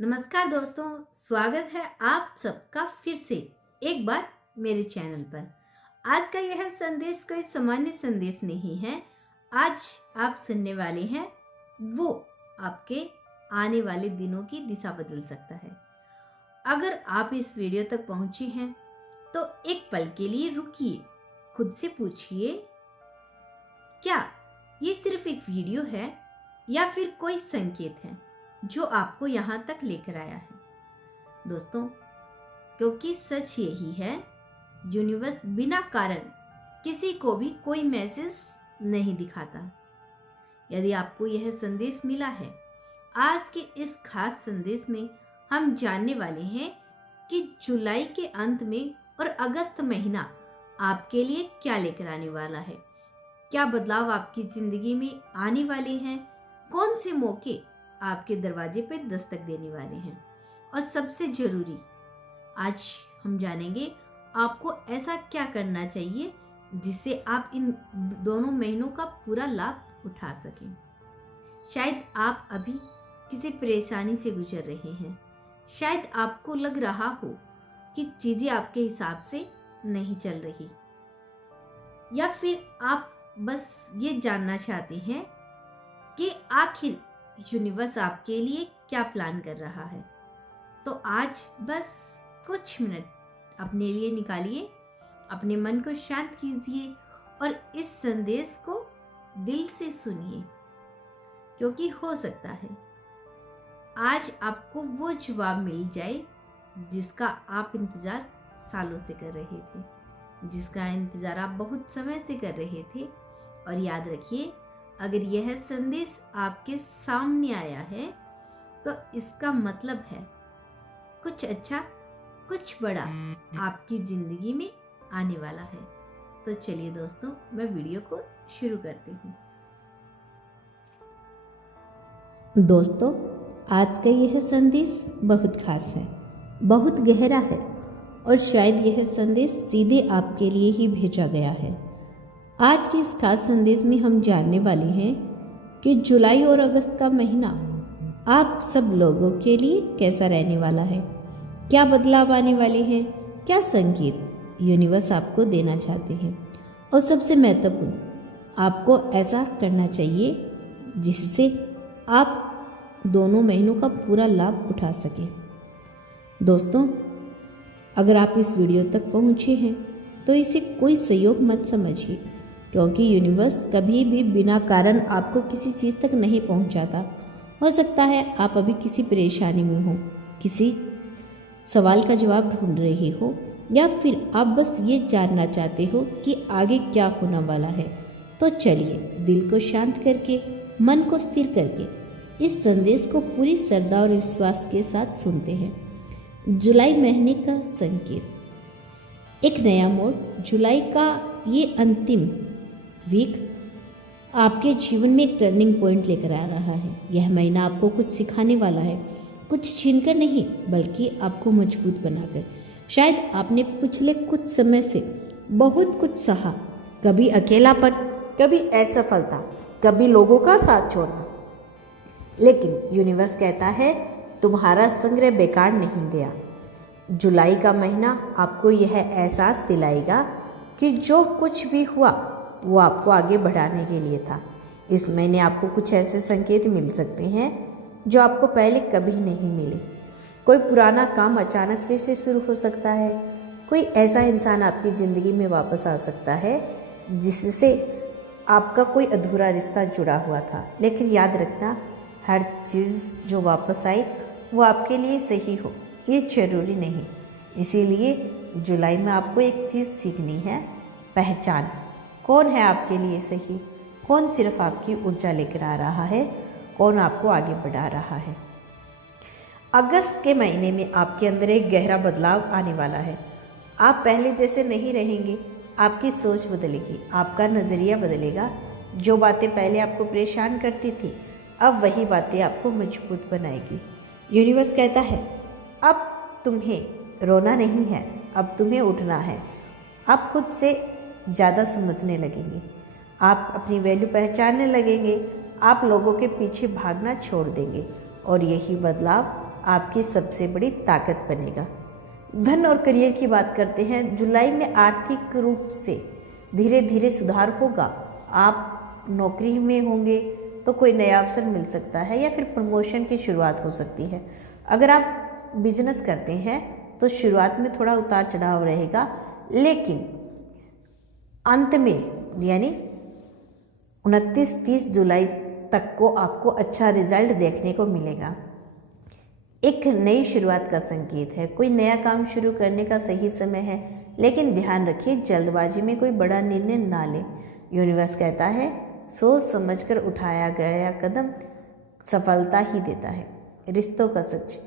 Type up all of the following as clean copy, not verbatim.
नमस्कार दोस्तों, स्वागत है आप सबका फिर से एक बार मेरे चैनल पर। आज का यह संदेश कोई सामान्य संदेश नहीं है। आज आप सुनने वाले हैं वो आपके आने वाले दिनों की दिशा बदल सकता है। अगर आप इस वीडियो तक पहुंचे हैं तो एक पल के लिए रुकिए, खुद से पूछिए, क्या ये सिर्फ एक वीडियो है या फिर कोई संकेत है जो आपको यहाँ तक लेकर आया है। दोस्तों, क्योंकि सच यही है, यूनिवर्स बिना कारण किसी को भी कोई मैसेज नहीं दिखाता। यदि आपको यह संदेश मिला है, आज के इस खास संदेश में हम जानने वाले हैं कि जुलाई के अंत में और अगस्त महीना आपके लिए क्या लेकर आने वाला है। क्या बदलाव आपकी जिंदगी में आने वाले हैं, कौन से मौके आपके दरवाजे पे दस्तक देने वाले हैं, और सबसे जरूरी, आज हम जानेंगे आपको ऐसा क्या करना चाहिए जिससे आप इन दोनों महीनों का पूरा लाभ उठा सकें। शायद आप अभी किसी परेशानी से गुजर रहे हैं, शायद आपको लग रहा हो कि चीजें आपके हिसाब से नहीं चल रही, या फिर आप बस ये जानना चाहते हैं कि आखिर यूनिवर्स आपके लिए क्या प्लान कर रहा है। तो आज बस कुछ मिनट अपने लिए निकालिए, अपने मन को शांत कीजिए और इस संदेश को दिल से सुनिए, क्योंकि हो सकता है आज आपको वो जवाब मिल जाए जिसका आप इंतज़ार सालों से कर रहे थे, जिसका इंतज़ार आप बहुत समय से कर रहे थे। और याद रखिए, अगर यह संदेश आपके सामने आया है तो इसका मतलब है कुछ अच्छा, कुछ बड़ा आपकी जिंदगी में आने वाला है। तो चलिए दोस्तों, मैं वीडियो को शुरू करती हूँ। दोस्तों, आज का यह संदेश बहुत खास है, बहुत गहरा है, और शायद यह संदेश सीधे आपके लिए ही भेजा गया है। आज के इस खास संदेश में हम जानने वाले हैं कि जुलाई और अगस्त का महीना आप सब लोगों के लिए कैसा रहने वाला है, क्या बदलाव आने वाले हैं, क्या संकेत यूनिवर्स आपको देना चाहते हैं, और सबसे महत्वपूर्ण, आपको ऐसा करना चाहिए जिससे आप दोनों महीनों का पूरा लाभ उठा सकें। दोस्तों, अगर आप इस वीडियो तक पहुँचे हैं तो इसे कोई संयोग मत समझिए, क्योंकि यूनिवर्स कभी भी बिना कारण आपको किसी चीज़ तक नहीं पहुंचाता। हो सकता है आप अभी किसी परेशानी में हो, किसी सवाल का जवाब ढूंढ रहे हो, या फिर आप बस ये जानना चाहते हो कि आगे क्या होने वाला है। तो चलिए, दिल को शांत करके, मन को स्थिर करके इस संदेश को पूरी श्रद्धा और विश्वास के साथ सुनते हैं। जुलाई महीने का संकेत, एक नया मोड़। जुलाई का ये अंतिम वीक आपके जीवन में एक टर्निंग पॉइंट लेकर आ रहा है। यह महीना आपको कुछ सिखाने वाला है, कुछ छीनकर नहीं, बल्कि आपको मजबूत बनाकर। शायद आपने पिछले कुछ समय से बहुत कुछ सहा, कभी अकेलापन, कभी असफलता, कभी लोगों का साथ छोड़ना, लेकिन यूनिवर्स कहता है तुम्हारा संग्रह बेकार नहीं गया। जुलाई का महीना आपको यह एहसास दिलाएगा कि जो कुछ भी हुआ वो आपको आगे बढ़ाने के लिए था। इस महीने आपको कुछ ऐसे संकेत मिल सकते हैं जो आपको पहले कभी नहीं मिले। कोई पुराना काम अचानक फिर से शुरू हो सकता है, कोई ऐसा इंसान आपकी ज़िंदगी में वापस आ सकता है जिससे आपका कोई अधूरा रिश्ता जुड़ा हुआ था। लेकिन याद रखना, हर चीज़ जो वापस आए वो आपके लिए सही हो, ये जरूरी नहीं। इसीलिए जुलाई में आपको एक चीज़ सीखनी है, पहचान। कौन है आपके लिए सही, कौन सिर्फ आपकी ऊर्जा लेकर आ रहा है, कौन आपको आगे बढ़ा रहा है। अगस्त के महीने में आपके अंदर एक गहरा बदलाव आने वाला है। आप पहले जैसे नहीं रहेंगे, आपकी सोच बदलेगी, आपका नज़रिया बदलेगा। जो बातें पहले आपको परेशान करती थी, अब वही बातें आपको मजबूत बनाएगी। यूनिवर्स कहता है अब तुम्हें रोना नहीं है, अब तुम्हें उठना है। आप खुद से ज़्यादा समझने लगेंगे, आप अपनी वैल्यू पहचानने लगेंगे, आप लोगों के पीछे भागना छोड़ देंगे, और यही बदलाव आपकी सबसे बड़ी ताकत बनेगा। धन और करियर की बात करते हैं। जुलाई में आर्थिक रूप से धीरे धीरे सुधार होगा। आप नौकरी में होंगे तो कोई नया अवसर मिल सकता है या फिर प्रमोशन की शुरुआत हो सकती है। अगर आप बिजनेस करते हैं तो शुरुआत में थोड़ा उतार चढ़ाव रहेगा, लेकिन अंत में यानी 29-30 जुलाई तक को आपको अच्छा रिजल्ट देखने को मिलेगा। एक नई शुरुआत का संकेत है। कोई नया काम शुरू करने का सही समय है, लेकिन ध्यान रखिए जल्दबाजी में कोई बड़ा निर्णय ना लें। यूनिवर्स कहता है सोच समझकर उठाया गया कदम सफलता ही देता है। रिश्तों का सच।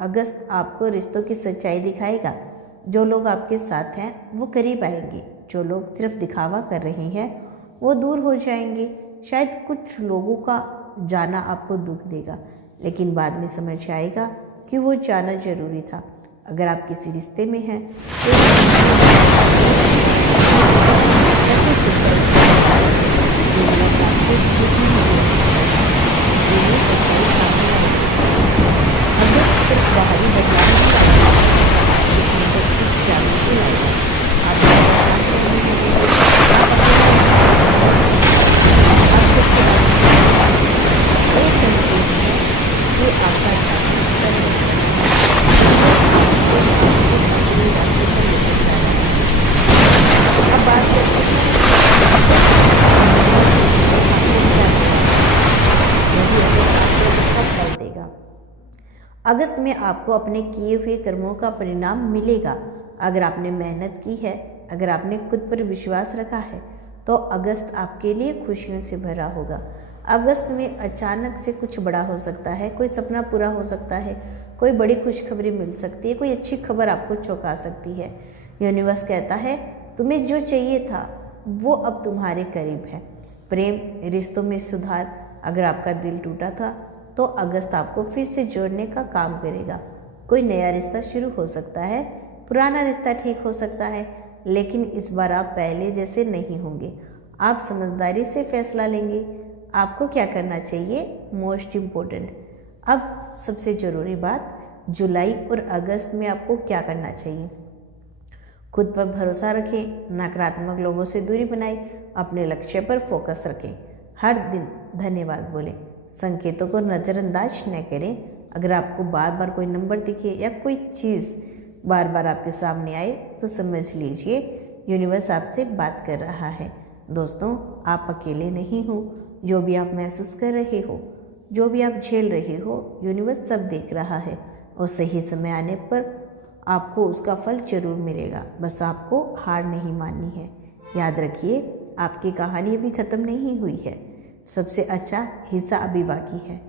अगस्त आपको रिश्तों की सच्चाई दिखाएगा। जो लोग आपके साथ हैं वो करीब आएंगे, जो लोग सिर्फ दिखावा कर रहे हैं वो दूर हो जाएंगे। शायद कुछ लोगों का जाना आपको दुख देगा, लेकिन बाद में समझ आएगा कि वो जाना जरूरी था। अगर आप किसी रिश्ते में हैं बाहरी बदलाव अगस्त में आपको अपने किए हुए कर्मों का परिणाम मिलेगा। अगर आपने मेहनत की है, अगर आपने खुद पर विश्वास रखा है, तो अगस्त आपके लिए खुशियों से भरा होगा। अगस्त में अचानक से कुछ बड़ा हो सकता है, कोई सपना पूरा हो सकता है, कोई बड़ी खुशखबरी मिल सकती है, कोई अच्छी खबर आपको चौंका सकती है। यूनिवर्स कहता है तुम्हें जो चाहिए था वो अब तुम्हारे करीब है। प्रेम, रिश्तों में सुधार। अगर आपका दिल टूटा था तो अगस्त आपको फिर से जोड़ने का काम करेगा। कोई नया रिश्ता शुरू हो सकता है, पुराना रिश्ता ठीक हो सकता है, लेकिन इस बार आप पहले जैसे नहीं होंगे। आप समझदारी से फैसला लेंगे। आपको क्या करना चाहिए, मोस्ट इम्पोर्टेंट। अब सबसे ज़रूरी बात, जुलाई और अगस्त में आपको क्या करना चाहिए। खुद पर भरोसा रखें, नकारात्मक लोगों से दूरी बनाएं, अपने लक्ष्य पर फोकस रखें। हर दिन धन्यवाद बोलें, संकेतों को नज़रअंदाज न करें। अगर आपको बार बार कोई नंबर दिखे या कोई चीज़ बार बार आपके सामने आए तो समझ लीजिए यूनिवर्स आपसे बात कर रहा है। दोस्तों, आप अकेले नहीं हो। जो भी आप महसूस कर रहे हो, जो भी आप झेल रहे हो, यूनिवर्स सब देख रहा है और सही समय आने पर आपको उसका फल जरूर मिलेगा। बस आपको हार नहीं माननी है। याद रखिए, आपकी कहानी अभी ख़त्म नहीं हुई है। सबसे अच्छा हिस्सा अभी बाकी है।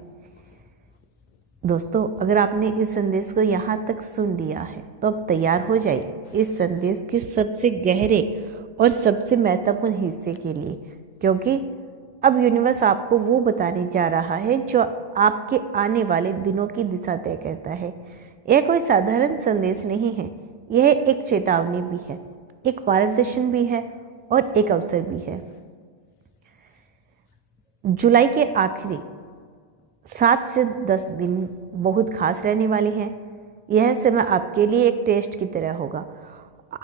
दोस्तों, अगर आपने इस संदेश को यहाँ तक सुन लिया है तो अब तैयार हो जाइए इस संदेश के सबसे गहरे और सबसे महत्वपूर्ण हिस्से के लिए, क्योंकि अब यूनिवर्स आपको वो बताने जा रहा है जो आपके आने वाले दिनों की दिशा तय करता है। यह कोई साधारण संदेश नहीं है, यह एक चेतावनी भी है, एक मार्गदर्शन भी है और एक अवसर भी है। जुलाई के आखिरी 7 से 10 दिन बहुत खास रहने वाले हैं। यह समय आपके लिए एक टेस्ट की तरह होगा।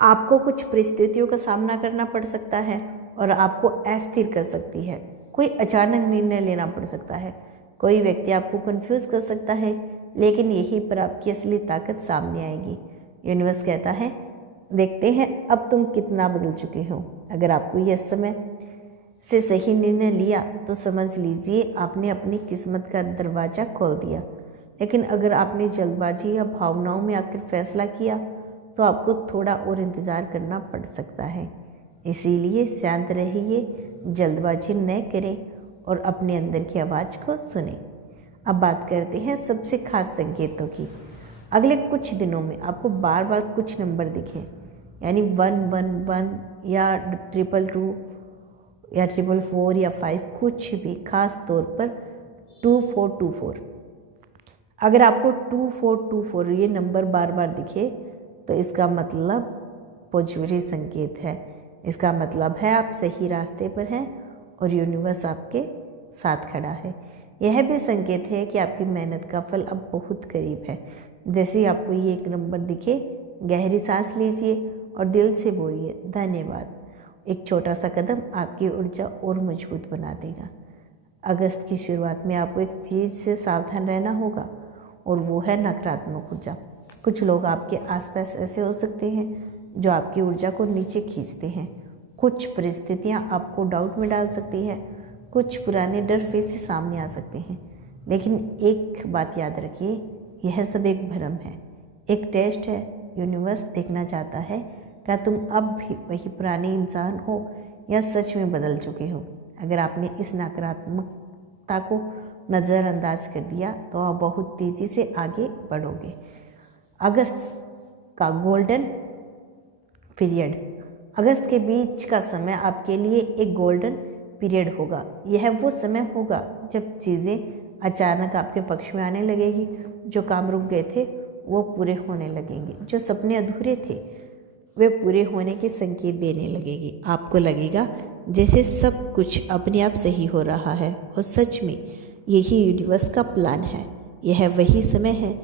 आपको कुछ परिस्थितियों का सामना करना पड़ सकता है और आपको अस्थिर कर सकती है। कोई अचानक निर्णय लेना पड़ सकता है, कोई व्यक्ति आपको कंफ्यूज कर सकता है, लेकिन यहीं पर आपकी असली ताकत सामने आएगी। यूनिवर्स कहता है देखते हैं अब तुम कितना बदल चुके हो। अगर आपको यह समय से सही निर्णय लिया तो समझ लीजिए आपने अपनी किस्मत का दरवाज़ा खोल दिया, लेकिन अगर आपने जल्दबाजी या भावनाओं में आकर फैसला किया तो आपको थोड़ा और इंतज़ार करना पड़ सकता है। इसीलिए शांत रहिए, जल्दबाजी न करें और अपने अंदर की आवाज़ को सुनें। अब बात करते हैं सबसे खास संकेतों की। अगले कुछ दिनों में आपको बार बार कुछ नंबर दिखें, यानी 111 या 222 या 444 या 5, कुछ भी, खास तौर पर 2424। अगर आपको 2424 ये नंबर बार बार दिखे तो इसका मतलब पॉजिटिव संकेत है। इसका मतलब है आप सही रास्ते पर हैं और यूनिवर्स आपके साथ खड़ा है। यह भी संकेत है कि आपकी मेहनत का फल अब बहुत करीब है। जैसे ही आपको ये एक नंबर दिखे, गहरी सांस लीजिए और दिल से बोलिए धन्यवाद। एक छोटा सा कदम आपकी ऊर्जा और मजबूत बना देगा। अगस्त की शुरुआत में आपको एक चीज़ से सावधान रहना होगा और वो है नकारात्मक ऊर्जा। कुछ लोग आपके आसपास ऐसे हो सकते हैं जो आपकी ऊर्जा को नीचे खींचते हैं। कुछ परिस्थितियां आपको डाउट में डाल सकती हैं, कुछ पुराने डर फिर से सामने आ सकते हैं। लेकिन एक बात याद रखिए, यह सब एक भ्रम है, एक टेस्ट है। यूनिवर्स देखना चाहता है क्या तुम अब भी वही पुराने इंसान हो या सच में बदल चुके हो। अगर आपने इस नकारात्मकता को नज़रअंदाज कर दिया तो आप बहुत तेज़ी से आगे बढ़ोगे। अगस्त का गोल्डन पीरियड, अगस्त के बीच का समय आपके लिए एक गोल्डन पीरियड होगा। यह वो समय होगा जब चीज़ें अचानक आपके पक्ष में आने लगेगी। जो काम रुक गए थे वो पूरे होने लगेंगे, जो सपने अधूरे थे वे पूरे होने के संकेत देने लगेगी। आपको लगेगा जैसे सब कुछ अपने आप सही हो रहा है और सच में यही यूनिवर्स का प्लान है। यह वही समय है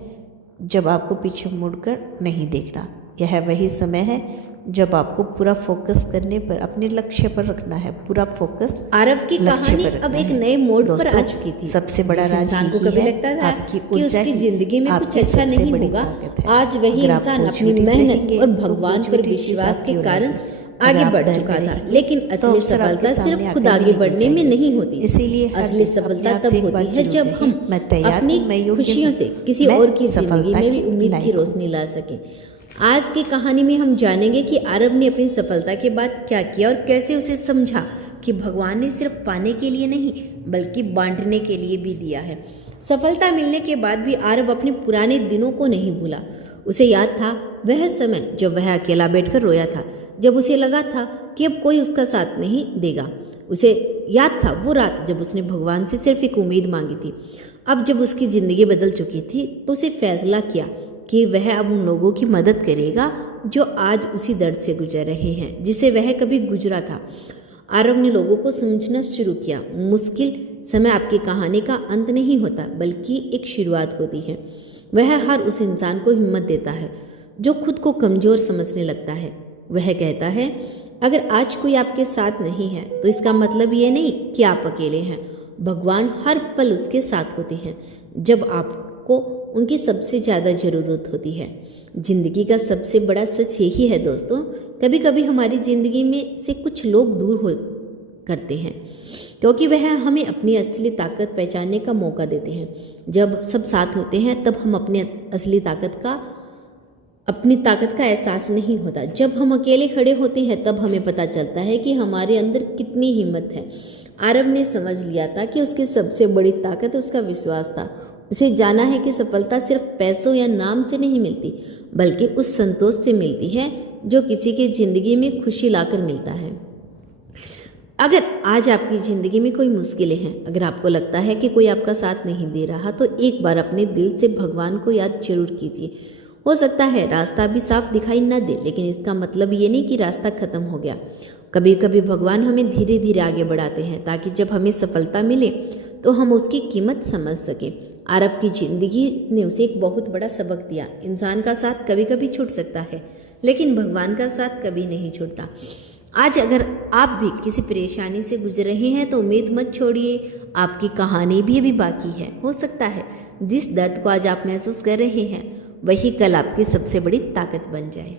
जब आपको पीछे मुड़कर नहीं देखना। यह वही समय है जब आपको पूरा फोकस करने पर, अपने लक्ष्य पर रखना है। पूरा फोकस आरव की कहानी अब एक नए मोड़ पर आ चुकी थी। सबसे बड़ा राज को कभी लगता था आपकी कि ऊर्जा उसकी जिंदगी में कुछ अच्छा नहीं होगा, आज वही इंसान अपनी मेहनत और भगवान पर विश्वास के कारण आगे बढ़ चुका था। लेकिन असली सफलता सिर्फ खुद आगे बढ़ने में नहीं होती। इसीलिए असली सफलता तब होती है जब हम अपनी खुशियों से किसी और की जिंदगी में भी उम्मीद की रोशनी ला सकें। आज की कहानी में हम जानेंगे कि आरव ने अपनी सफलता के बाद क्या किया और कैसे उसे समझा कि भगवान ने सिर्फ पाने के लिए नहीं बल्कि बांटने के लिए भी दिया है। सफलता मिलने के बाद भी आरव अपने पुराने दिनों को नहीं भूला। उसे याद था वह समय जब वह अकेला बैठकर रोया था, जब उसे लगा था कि अब कोई उसका साथ नहीं देगा। उसे याद था वो रात जब उसने भगवान से सिर्फ एक उम्मीद मांगी थी। अब जब उसकी ज़िंदगी बदल चुकी थी तो उसे फैसला किया कि वह अब उन लोगों की मदद करेगा जो आज उसी दर्द से गुजर रहे हैं जिसे वह कभी गुजरा था। आरव ने लोगों को समझना शुरू किया, मुश्किल समय आपकी कहानी का अंत नहीं होता बल्कि एक शुरुआत होती है। वह हर उस इंसान को हिम्मत देता है जो खुद को कमज़ोर समझने लगता है। वह कहता है अगर आज कोई आपके साथ नहीं है तो इसका मतलब ये नहीं कि आप अकेले हैं। भगवान हर पल उसके साथ होते हैं जब आपको उनकी सबसे ज़्यादा ज़रूरत होती है। जिंदगी का सबसे बड़ा सच यही है दोस्तों, कभी कभी हमारी ज़िंदगी में से कुछ लोग दूर हो करते हैं क्योंकि वह हमें अपनी असली ताकत पहचानने का मौका देते हैं। जब सब साथ होते हैं तब हम अपनी ताकत का एहसास नहीं होता। जब हम अकेले खड़े होते हैं तब हमें पता चलता है कि हमारे अंदर कितनी हिम्मत है। आरव ने समझ लिया था कि उसकी सबसे बड़ी ताकत उसका विश्वास था। उसे जाना है कि सफलता सिर्फ पैसों या नाम से नहीं मिलती बल्कि उस संतोष से मिलती है जो किसी की जिंदगी में खुशी लाकर मिलता है। अगर आज आपकी ज़िंदगी में कोई मुश्किलें हैं, अगर आपको लगता है कि कोई आपका साथ नहीं दे रहा, तो एक बार अपने दिल से भगवान को याद जरूर कीजिए। हो सकता है रास्ता भी साफ दिखाई न दे, लेकिन इसका मतलब ये नहीं कि रास्ता खत्म हो गया। कभी कभी भगवान हमें धीरे धीरे आगे बढ़ाते हैं ताकि जब हमें सफलता मिले तो हम उसकी कीमत समझ सकें। आरव की जिंदगी ने उसे एक बहुत बड़ा सबक दिया। इंसान का साथ कभी कभी छूट सकता है लेकिन भगवान का साथ कभी नहीं छूटता। आज अगर आप भी किसी परेशानी से गुजर रहे हैं तो उम्मीद मत छोड़िए, आपकी कहानी भी अभी बाकी है। हो सकता है जिस दर्द को आज आप महसूस कर रहे हैं वही कल आपकी सबसे बड़ी ताकत बन जाए।